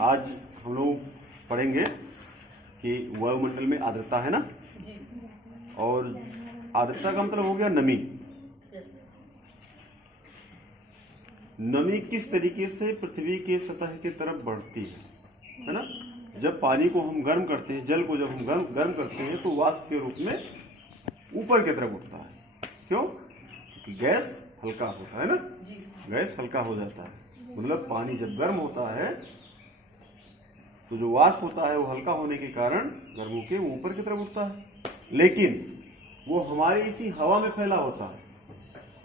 आज हम लोग पढ़ेंगे कि वायुमंडल में आर्द्रता है ना जी। और आर्द्रता का मतलब हो गया नमी। यस। नमी किस तरीके से पृथ्वी के सतह की तरफ बढ़ती है ना। जब पानी को हम गर्म करते हैं, जल को जब हम गर्म करते हैं तो वाष्प के रूप में ऊपर की तरफ उठता है। क्यों? क्योंकि गैस हल्का होता है ना, जी। गैस हल्का हो जाता है। मतलब पानी जब गर्म होता है तो जो वाष्प होता है वो हल्का होने के कारण गर्म होकर वो ऊपर की तरफ उठता है, लेकिन वो हमारे इसी हवा में फैला होता है।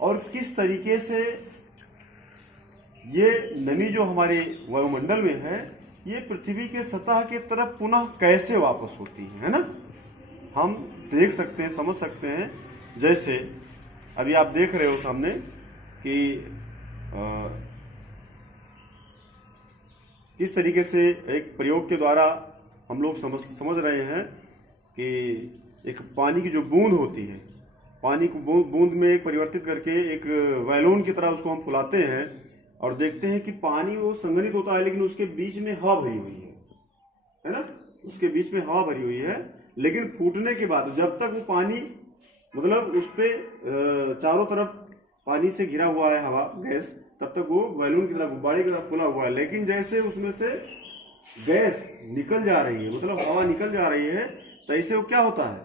और किस तरीके से ये नमी जो हमारे वायुमंडल में है ये पृथ्वी के सतह की तरफ पुनः कैसे वापस होती है ना, हम देख सकते हैं, समझ सकते हैं। जैसे अभी आप देख रहे हो सामने कि किस तरीके से एक प्रयोग के द्वारा हम लोग समझ रहे हैं कि एक पानी की जो बूंद होती है, पानी को बूंद में एक परिवर्तित करके एक बैलून की तरह उसको हम फुलाते हैं और देखते हैं कि पानी वो संघनित होता है, लेकिन उसके बीच में हवा भरी हुई है ना, उसके बीच में हवा भरी हुई है। लेकिन फूटने के बाद जब तक वो पानी मतलब उस पे चारों तरफ पानी से घिरा हुआ है हवा, गैस, तब तक वो बैलून की तरह, गुब्बारे की तरह फुला हुआ है। लेकिन जैसे उसमें से गैस निकल जा रही है, मतलब हवा निकल जा रही है, तो ऐसे वो क्या होता है,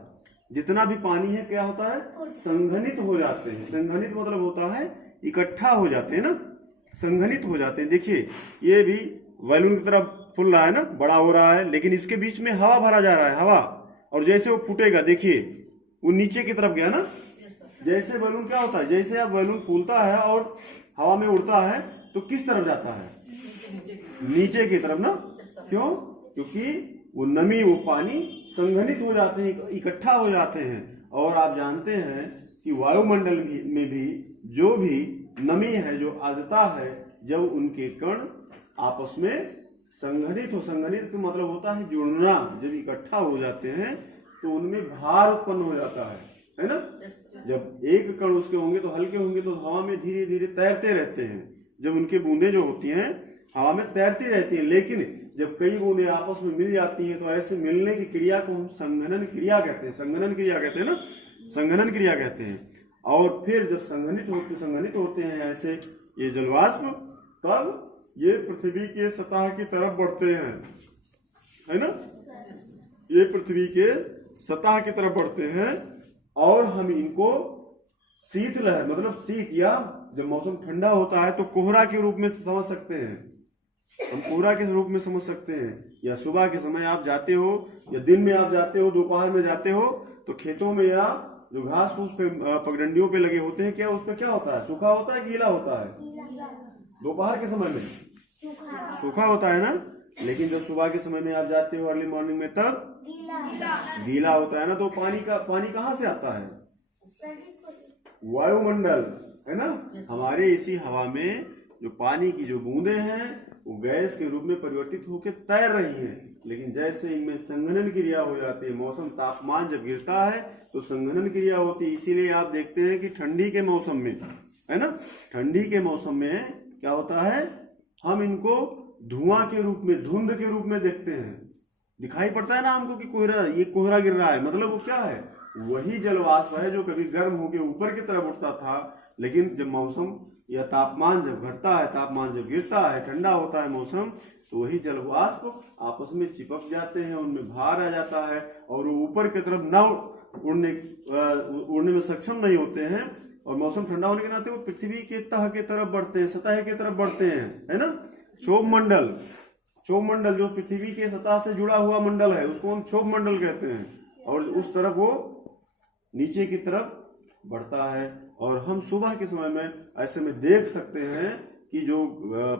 जितना भी पानी है क्या होता है, संघनित हो जाते हैं। संघनित मतलब होता है इकट्ठा हो जाते हैं ना, संघनित हो जाते हैं। देखिए ये भी बैलून की तरह फूल रहा है ना, बड़ा हो रहा है, लेकिन इसके बीच में हवा भरा जा रहा है, हवा। और जैसे वो फूटेगा, देखिए वो नीचे की तरफ गया ना। जैसे बैलून क्या होता है, जैसे अब बैलून फूलता है और हवा में उड़ता है तो किस तरफ जाता है, नीचे की तरफ ना। क्यों? क्योंकि वो नमी, वो पानी संघनित हो जाते हैं, इकट्ठा हो जाते हैं। और आप जानते हैं कि वायुमंडल में भी जो भी नमी है, जो आर्द्रता है, जब उनके कण आपस में संघनित का मतलब होता है जुड़ना, जब इकट्ठा हो जाते हैं तो उनमें भार उत्पन्न हो जाता है ना। जब एक कण उसके होंगे तो हल्के होंगे तो हवा में धीरे धीरे तैरते रहते हैं। जब उनके बूंदें जो होती हैं हवा में तैरती रहती हैं, लेकिन जब कई बूंदें आपस में मिल जाती हैं तो ऐसे मिलने की क्रिया को हम संघनन क्रिया कहते हैं। संघनन क्रिया कहते हैं ना, संघनन क्रिया कहते हैं। और फिर जब संघनित होते हैं ऐसे ये जलवाष्प, तब ये पृथ्वी के सतह की तरफ बढ़ते हैं, है ना। ये पृथ्वी के सतह की तरफ बढ़ते हैं और हम इनको शीतलहर, मतलब शीत, या जब मौसम ठंडा होता है तो कोहरा के रूप में समझ सकते हैं, हम कोहरा के रूप में समझ सकते हैं। या सुबह के समय आप जाते हो, या दिन में आप जाते हो, दोपहर में जाते हो, तो खेतों में या जो घास फूस पे पगडंडियों पे लगे होते हैं, क्या उस पे क्या होता है, सूखा होता है, गीला होता है। दोपहर के समय में सूखा होता है ना, लेकिन जब सुबह के समय में आप जाते हो अर्ली मॉर्निंग में, तब गीला होता है ना। तो पानी कहाँ से आता है, वायुमंडल, है ना। हमारे इसी हवा में जो पानी की जो बूंदें हैं वो गैस के रूप में परिवर्तित होकर तैर रही हैं, लेकिन जैसे इनमें संघनन क्रिया हो जाती है, मौसम तापमान जब गिरता है तो संघनन क्रिया होती है। इसीलिए आप देखते हैं कि ठंडी के मौसम में, है ना, ठंडी के मौसम में क्या होता है, हम इनको धुआं के रूप में, धुंध के रूप में देखते हैं। दिखाई पड़ता है ना हमको कि कोहरा गिर रहा है, मतलब वो क्या है, वही जलवाष्प है जो कभी गर्म होकर ऊपर की तरफ उठता था, लेकिन जब मौसम या तापमान जब घटता है, तापमान जब गिरता है, ठंडा होता है मौसम, तो वही जलवाष्प आपस में चिपक जाते हैं, उनमें भार आ जाता है और वो ऊपर की तरफ न उड़ने में सक्षम नहीं होते हैं। और मौसम ठंडा होने के नाते वो पृथ्वी के तह के तरफ बढ़ते हैं, सतह के तरफ बढ़ते हैं, है ना। क्षोभ मंडल जो पृथ्वी के सतह से जुड़ा हुआ मंडल है उसको हम क्षोभ मंडल कहते हैं, और उस तरफ वो नीचे की तरफ बढ़ता है। और हम सुबह के समय में ऐसे में देख सकते हैं कि जो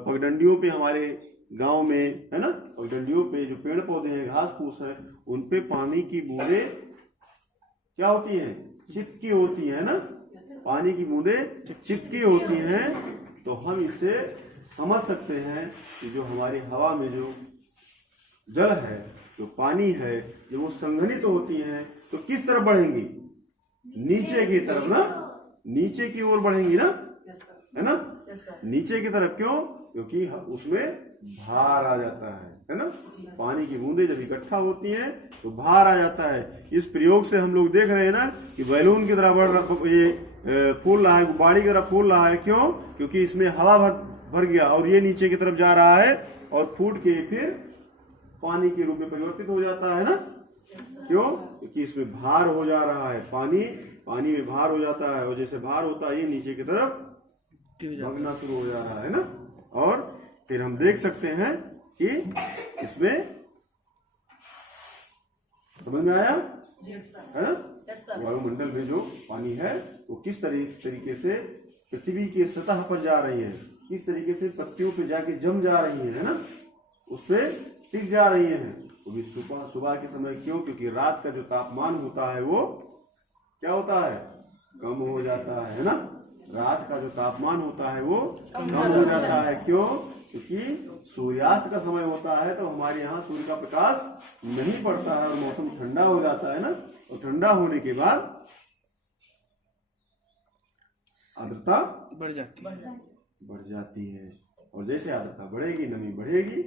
पगडंडियों पे हमारे गांव में, है ना, पगडंडियों पे जो पेड़ पौधे हैं, घास फूस है, उन पे पानी की बूंदें क्या होती हैं, चिपकी होती है ना, पानी की बूंदें चिपकी होती हैं। तो हम इससे समझ सकते हैं कि जो हमारी हवा में जो जल है, जो पानी है, जो वो संघनित होती हैं तो किस तरफ बढ़ेंगी, नीचे की तरफ ना, नीचे की ओर बढ़ेंगी ना, है ना, नीचे की तरफ। क्यों? क्योंकि उसमें भार आ जाता है ना। पानी की बूंदें जब इकट्ठा होती हैं तो भार आ जाता है। इस प्रयोग से हम लोग देख रहे हैं ना कि बैलून की तरह ये फूल रहा है, गुब्बारे की तरह फूल रहा है। क्यों? क्योंकि इसमें हवा भर गया और ये नीचे की तरफ जा रहा है और फूट के फिर पानी के रूप में परिवर्तित हो जाता है ना। क्यों? क्योंकि इसमें भार हो जा रहा है, पानी में भार हो जाता है और जैसे भार होता है ये नीचे की तरफ भगना शुरू हो जा रहा है ना। और फिर हम देख सकते हैं कि इसमें समझ में आया है ना। वायुमंडल में जो पानी है वो किस तरीके से पृथ्वी की सतह पर जा रही है, किस तरीके से पत्तियों पे जाके जम जा रही है ना, उस पे टिक जा रही है। वो भी सुबह के समय। क्यों? क्योंकि रात का जो तापमान होता है वो क्या होता है? कम हो जाता है ना। रात का जो तापमान होता है वो कम हो जाता है। क्यों? क्योंकि सूर्यास्त का समय होता है तो हमारे यहाँ सूर्य का प्रकाश नहीं पड़ता है और मौसम ठंडा हो जाता है ना। और ठंडा होने के बाद आर्द्रता बढ़ जाती है और जैसे आर्द्रता बढ़ेगी, नमी बढ़ेगी,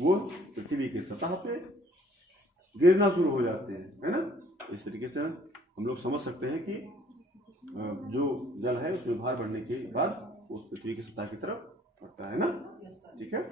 वो पृथ्वी की सतह पे गिरना शुरू हो जाते हैं, है ना। इस तरीके से हम लोग समझ सकते हैं कि जो जल है उसमें भार बढ़ने के बाद उस पृथ्वी की सतह की तरफ बढ़ता है ना। ठीक है।